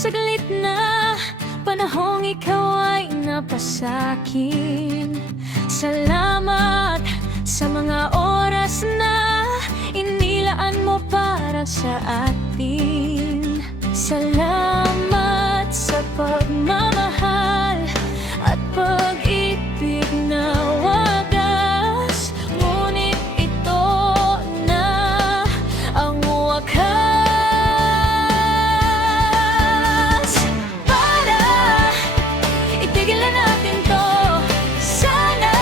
saglit na panahong ikaw ay napasakin. Salamat sa mga oras na inilaan mo para sa atin. Salamat sa pagmamahal at pag-ibig na wagas. Ngunit ito na ang wakas. Para itigil na natin to, sana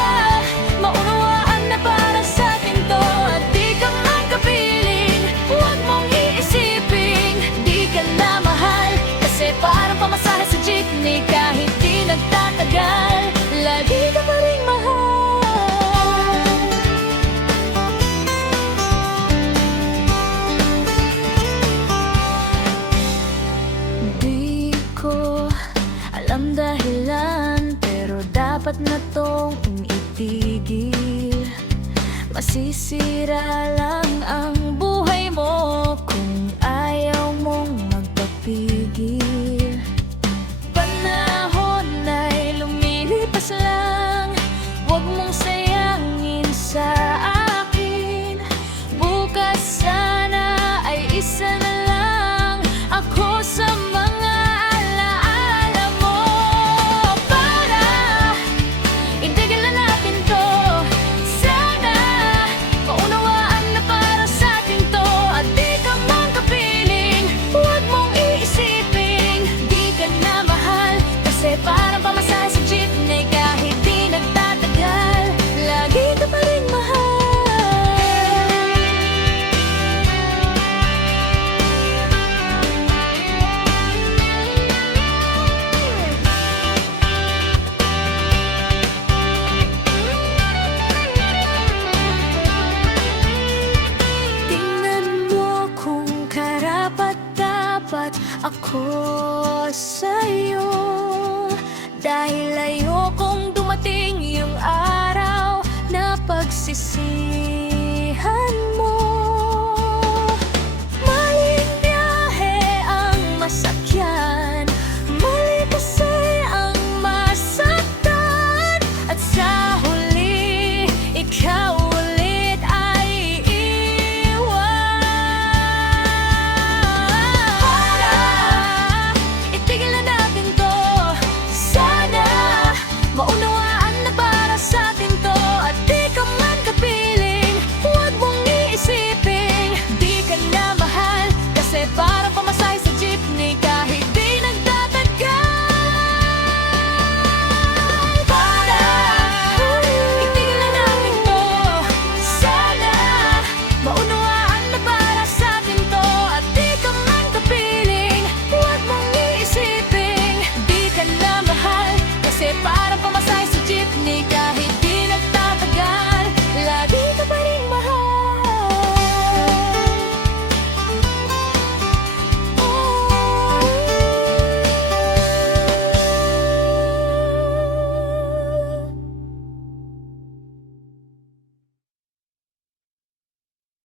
maunawaan na para sa atin to. At di ka man kapiling, huwag mong iisipin di ka na mahal. Kasi parang pamasahe sa jeepney, kahit di nagtatagal, lagi ka pa rin mahal. Di ko alam dahilan, pero dapat na tong itigil. Masisira lang ang buhay mo kung ayaw mong magpapigil. Panahon ay lumilipas lang, huwag mong sayangin sa akin. Bukas sana ay isa na lang ako sa mga alaala mo. Para itigil na natin to, sana maunawaan na para sa atin to. At di ka man kapiling, huwag mong iisipin di ka na mahal. Kasi parang pamasahe sa jeepney, kahit di nagtatagal, lagi ka pa rin mahal. Tingnan mo kung karapat-dapat ako sa'yo, dahil ayokong dumating yung araw na pagsisisi.